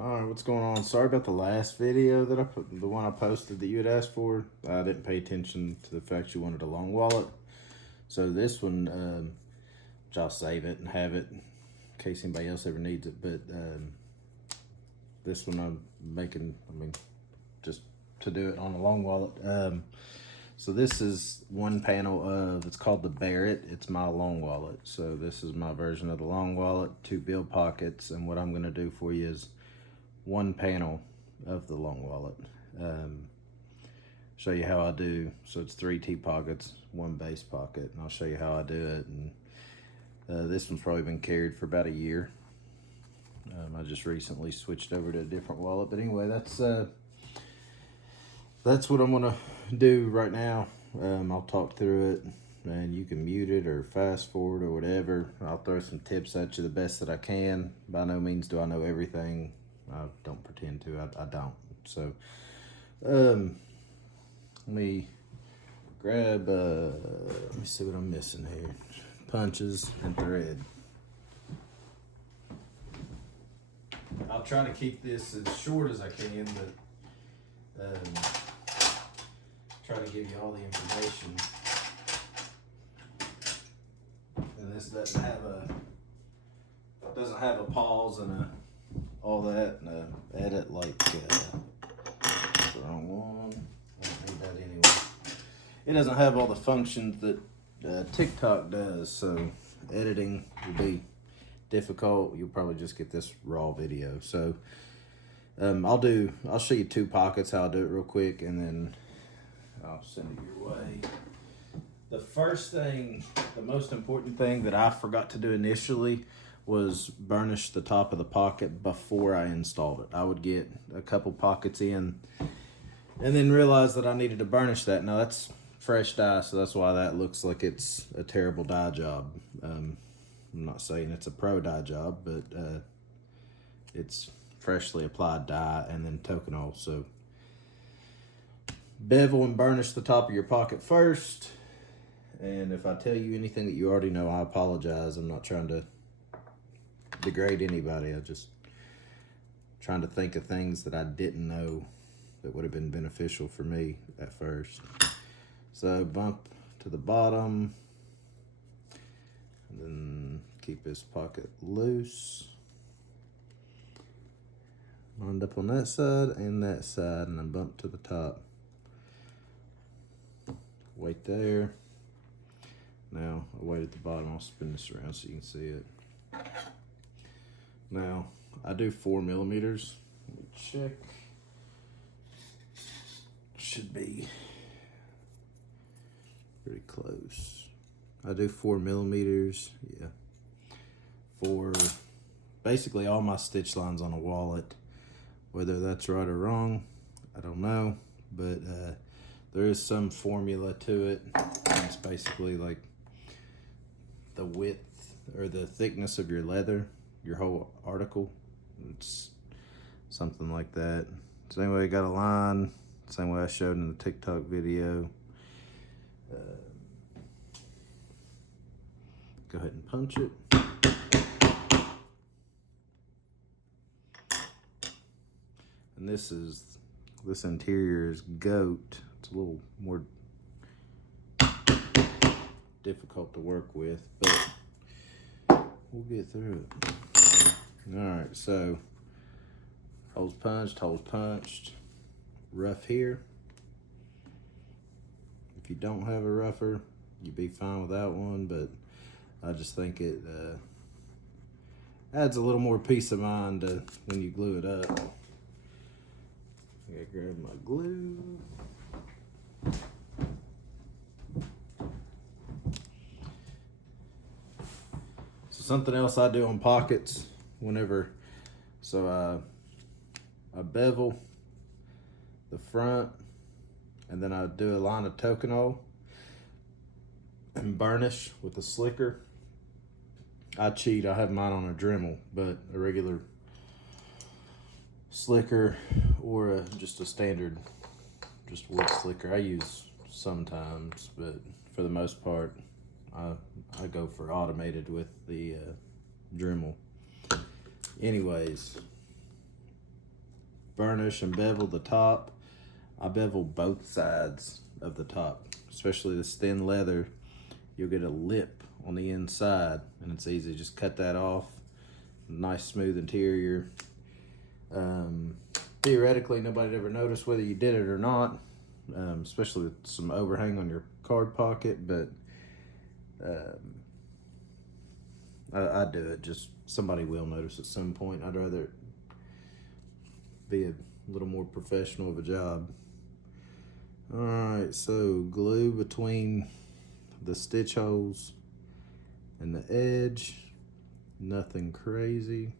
Alright, what's going on? Sorry about the last video that the one I posted that you had asked for. I didn't pay attention to the fact you wanted a long wallet. So this one, which I'll save it and have it in case anybody else ever needs it. But this one I'm making, just to do it on a long wallet. So this is one panel of, it's called the Barrett. It's my long wallet. So this is my version of the long wallet, 2 bill pockets. And what I'm gonna do for you is one panel of the long wallet. Show you how I do. So it's 3 T pockets, 1 base pocket, and I'll show you how I do it. And this one's probably been carried for about a year. I just recently switched over to a different wallet, but anyway, that's what I'm gonna do right now. I'll talk through it, and you can mute it or fast forward or whatever. I'll throw some tips at you the best that I can. By no means do I know everything. I don't pretend to. I don't. So, let me grab. Let me see what I'm missing here. Punches and thread. I'll try to keep this as short as I can, but try to give you all the information. And this doesn't have a pause and all that and edit like the wrong one. I don't need that anyway. It doesn't have all the functions that TikTok does, so editing will be difficult. You'll probably just get this raw video. So I'll show you 2 pockets, how I do it real quick, and then I'll send it your way. The first thing, the most important thing that I forgot to do initially was burnish the top of the pocket before I installed it. I would get a couple pockets in and then realize that I needed to burnish that. Now that's fresh dye, so that's why that looks like it's a terrible dye job. I'm not saying it's a pro dye job, but it's freshly applied dye and then Tokonol. So bevel and burnish the top of your pocket first. And if I tell you anything that you already know, I apologize. I'm not trying to degrade anybody. I'm just trying to think of things that I didn't know that would have been beneficial for me at first. So bump to the bottom, and then keep this pocket loose. Lined up on that side and that side, and then bump to the top. Weight there. Now, I weight at the bottom. I'll spin this around so you can see it. Now, I do 4 millimeters. Let me check. Should be pretty close. I do 4 millimeters, yeah. For basically all my stitch lines on a wallet. Whether that's right or wrong, I don't know. But there is some formula to it. It's basically like the width or the thickness of your leather, your whole article. It's something like that. So anyway, I got a line, same way I showed in the TikTok video. Go ahead and punch it. And this interior is goat. It's a little more difficult to work with, but we'll get through it. All right, so holes punched, rough here. If you don't have a rougher, you'd be fine without one, but I just think it adds a little more peace of mind when you glue it up. I gotta grab my glue. So something else I do on pockets whenever, so I bevel the front, and then I do a line of Tokonol and burnish with a slicker. I cheat, I have mine on a Dremel, but a regular slicker or just a standard just wood slicker I use sometimes, but for the most part I go for automated with the Dremel. Anyways, burnish and bevel the top. I bevel both sides of the top, especially this thin leather. You'll get a lip on the inside, and it's easy. Just cut that off. Nice smooth interior. Theoretically, nobody'd ever notice whether you did it or not, especially with some overhang on your card pocket, but I do it. Just somebody will notice at some point. I'd rather it be a little more professional of a job. All right, so glue between the stitch holes and the edge. Nothing crazy.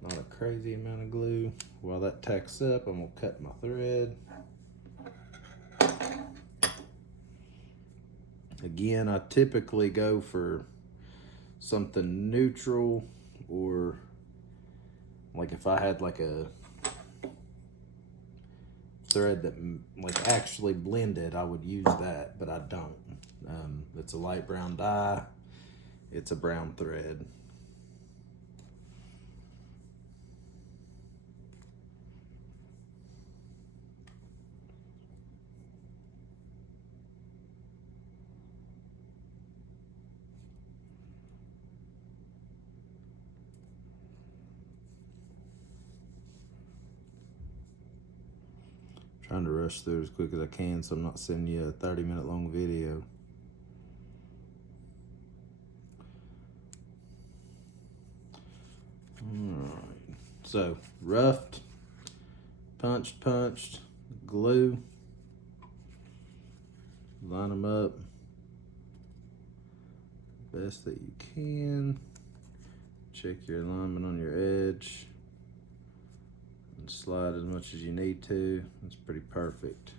Not a crazy amount of glue. While that tacks up, I'm gonna cut my thread. Again, I typically go for something neutral, or like if I had like a thread that like actually blended, I would use that, but I don't. It's a light brown dye. It's a brown thread. Trying to rush through as quick as I can so I'm not sending you a 30-minute long video. Alright, so roughed, punched, glue, line them up best that you can, check your alignment on your edge, and slide as much as you need to. That's pretty perfect.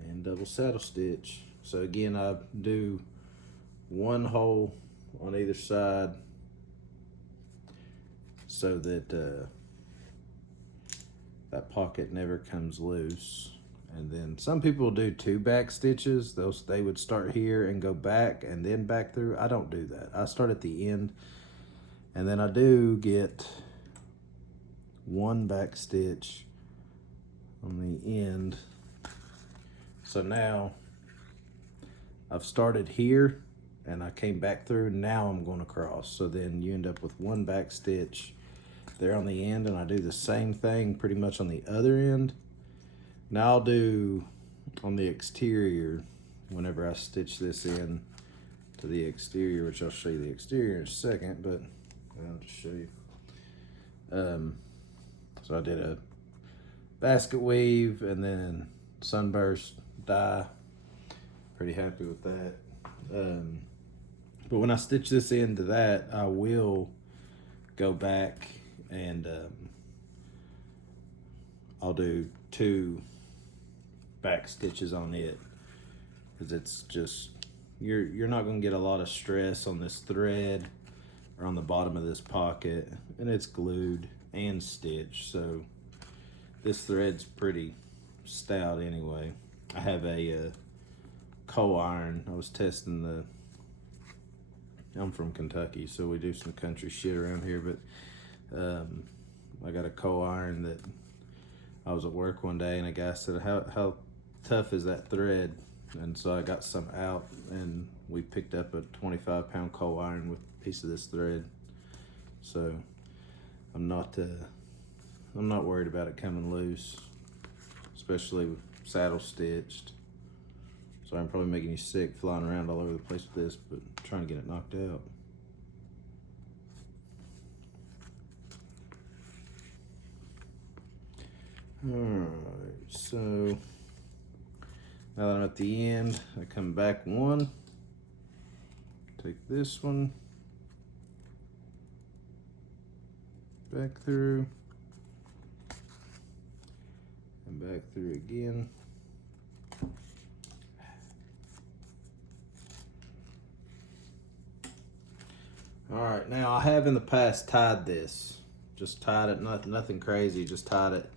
And double saddle stitch. So again, I do one hole on either side so that that pocket never comes loose. And then some people do 2 back stitches. They would start here and go back and then back through. I don't do that. I start at the end, and then I do get 1 back stitch on the end. So now I've started here and I came back through. Now I'm going to cross. So then you end up with 1 back stitch there on the end, and I do the same thing pretty much on the other end. Now I'll do on the exterior, whenever I stitch this in to the exterior, which I'll show you the exterior in a second, but I'll just show you. So I did a basket weave and then sunburst dye. Pretty happy with that. But when I stitch this into that, I will go back and I'll do 2 back stitches on it, because it's just, you're not going to get a lot of stress on this thread or on the bottom of this pocket, and it's glued and stitched, so this thread's pretty stout anyway. I have a coal iron. I was testing I'm from Kentucky, so we do some country shit around here, but I got a coal iron that I was at work one day and a guy said, how tough is that thread? And so I got some out and we picked up a 25-pound coal iron with a piece of this thread. So I'm not worried about it coming loose, especially with saddle stitched. So I'm probably making you sick flying around all over the place with this, but I'm trying to get it knocked out. Alright, so now that I'm at the end, I come back 1, take this one, back through, and back through again. Alright, now I have in the past tied this. Just tied it, nothing crazy, just tied it.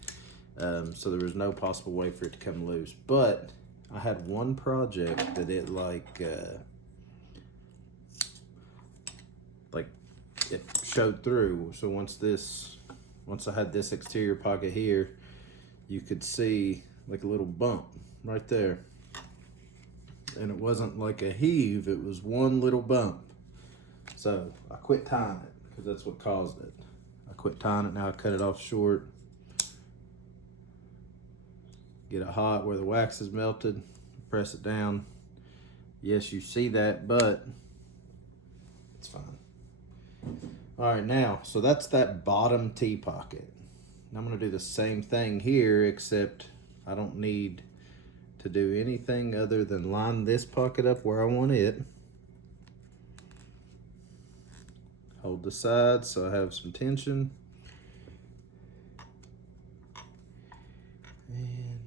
So there was no possible way for it to come loose. But I had one project that it like it showed through. So once I had this exterior pocket here, you could see like a little bump right there. And it wasn't like a heave, it was one little bump. So I quit tying it because that's what caused it. I quit tying it, now I cut it off short. Get it hot where the wax is melted, press it down. Yes, you see that, but it's fine. All right, now, so that's that bottom T-pocket. I'm gonna do the same thing here, except I don't need to do anything other than line this pocket up where I want it. Hold the sides so I have some tension. And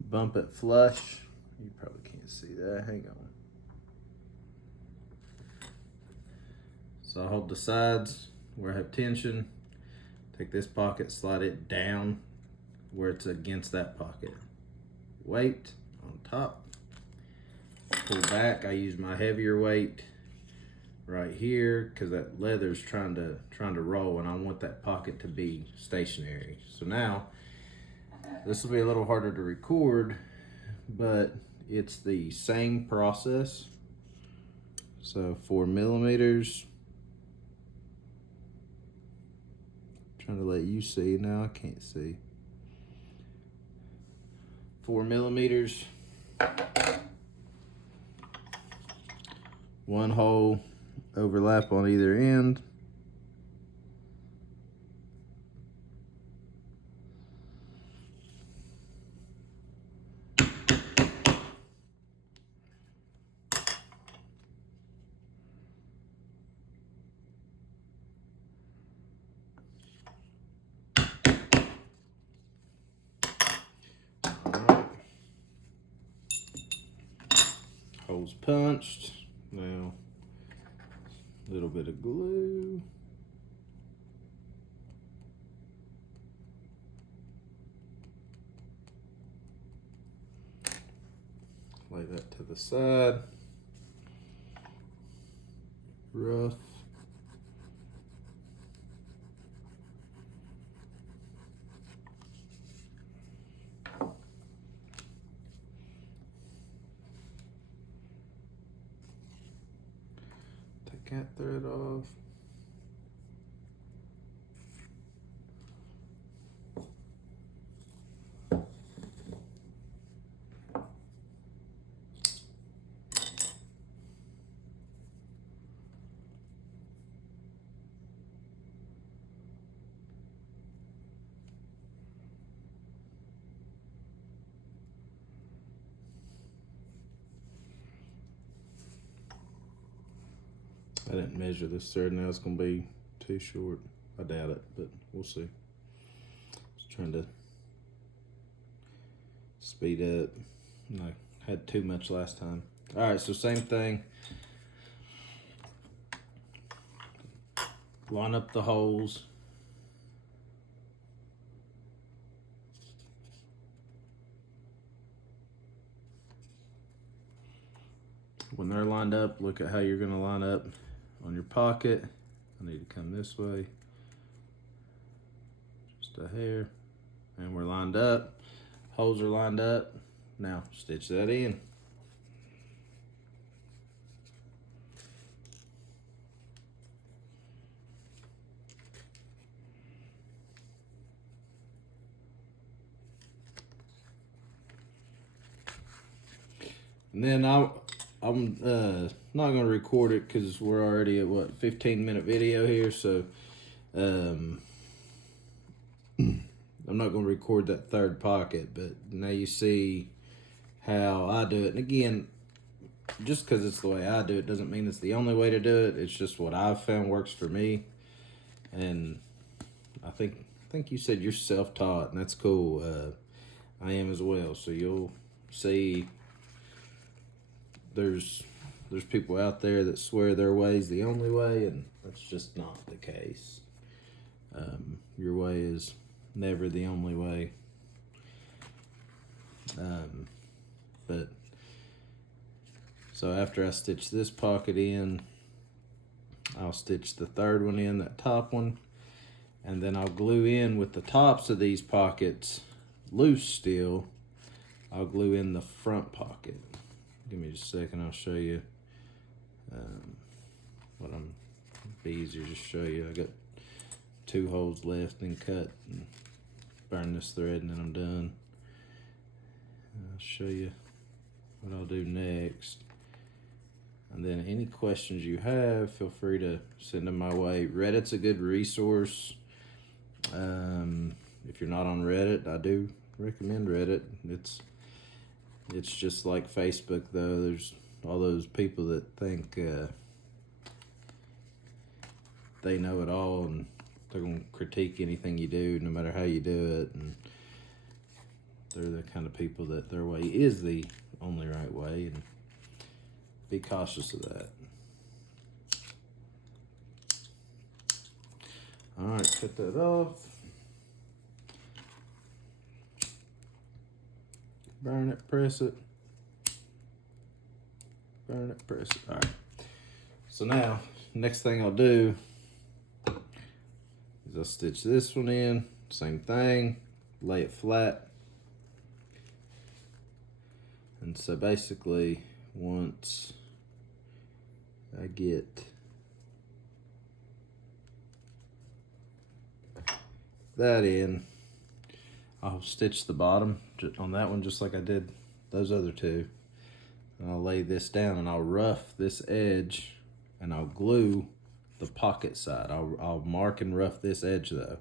bump it flush. You probably can't see that, hang on. So I hold the sides where I have tension. Take this pocket, slide it down where it's against that pocket. Weight on top. Pull back. I use my heavier weight right here because that leather's trying to roll, and I want that pocket to be stationary. So now this will be a little harder to record, but it's the same process. So 4 millimeters. Trying to let you see now, I can't see. 4 millimeters. One hole, overlap on either end. Holes punched. Now, a little bit of glue. Lay that to the side. Rough. Take that thread off. I didn't measure this thread, now it's gonna be too short. I doubt it, but we'll see. Just trying to speed up. I had too much last time. All right, so same thing. Line up the holes. When they're lined up, look at how you're gonna line up on your pocket. I need to come this way. Just a hair. And we're lined up. Holes are lined up. Now stitch that in. And then I'm not gonna record it because we're already at what, 15-minute video here, so I'm not gonna record that third pocket, but now you see how I do it. And again, just because it's the way I do it doesn't mean it's the only way to do it. It's just what I've found works for me. And I think you said you're self-taught, and that's cool. I am as well, so you'll see there's people out there that swear their way's the only way, and that's just not the case. Your way is never the only way. But So after I stitch this pocket in, I'll stitch the third one in, that top one, and then I'll glue in with the tops of these pockets loose still. I'll glue in the front pocket. Give me just a second, I'll show you what I'm, be easier to show you. I got 2 holes left and cut, and burn this thread and then I'm done. I'll show you what I'll do next. And then any questions you have, feel free to send them my way. Reddit's a good resource. If you're not on Reddit, I do recommend Reddit. It's just like Facebook though. There's all those people that think they know it all and they're gonna critique anything you do, no matter how you do it. And they're the kind of people that their way is the only right way, and be cautious of that. All right, cut that off. Burn it, press it. Burn it, press it. All right. So now, next thing I'll do is I'll stitch this one in, same thing, lay it flat. And so basically, once I get that in, I'll stitch the bottom on that one just like I did those other two. And I'll lay this down and I'll rough this edge and I'll glue the pocket side. I'll mark and rough this edge though,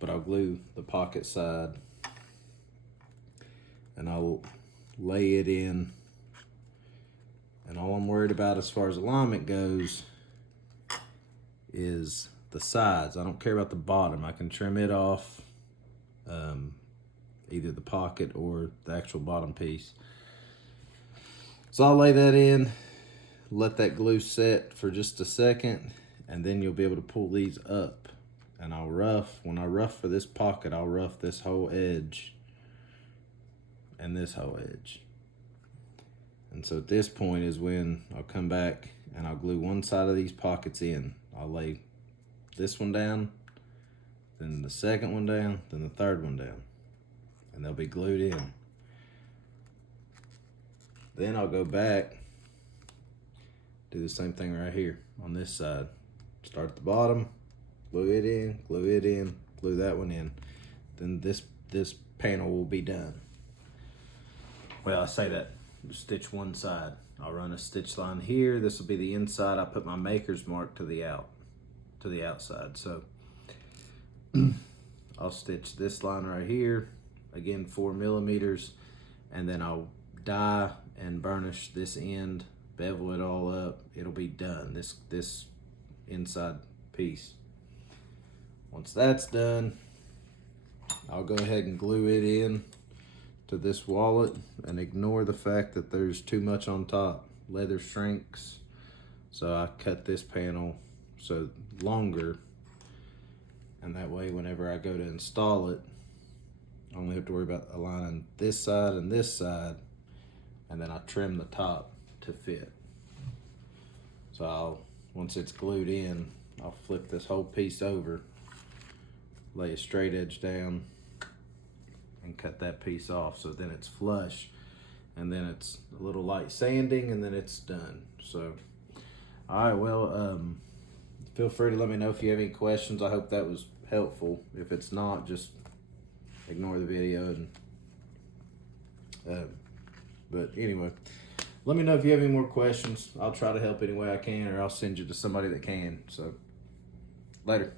but I'll glue the pocket side and I'll lay it in. And all I'm worried about as far as alignment goes is the sides. I don't care about the bottom. I can trim it off, either the pocket or the actual bottom piece. So I'll lay that in, let that glue set for just a second, and then you'll be able to pull these up. And I'll rough, when I rough for this pocket, I'll rough this whole edge and this whole edge. And so at this point is when I'll come back and I'll glue one side of these pockets in. I'll lay this one down, then the second one down, then the third one down, and they'll be glued in. Then I'll go back, do the same thing right here on this side. Start at the bottom, glue it in, glue that one in. Then this panel will be done. Well, I say that, stitch one side. I'll run a stitch line here. This will be the inside. I put my maker's mark to the outside. So I'll stitch this line right here, again 4 millimeters, and then I'll dye and burnish this end, bevel it all up. It'll be done, this inside piece. Once that's done, I'll go ahead and glue it in to this wallet and ignore the fact that there's too much on top. Leather shrinks, so I cut this panel so longer, and that way whenever I go to install it, I only have to worry about aligning this side and this side, and then I trim the top to fit. So once it's glued in, I'll flip this whole piece over, lay a straight edge down, and cut that piece off, so then it's flush, and then it's a little light sanding, and then it's done. So all right, well, feel free to let me know if you have any questions. I hope that was helpful. If it's not, just ignore the video. And but anyway, let me know if you have any more questions. I'll try to help any way I can, or I'll send you to somebody that can. So later.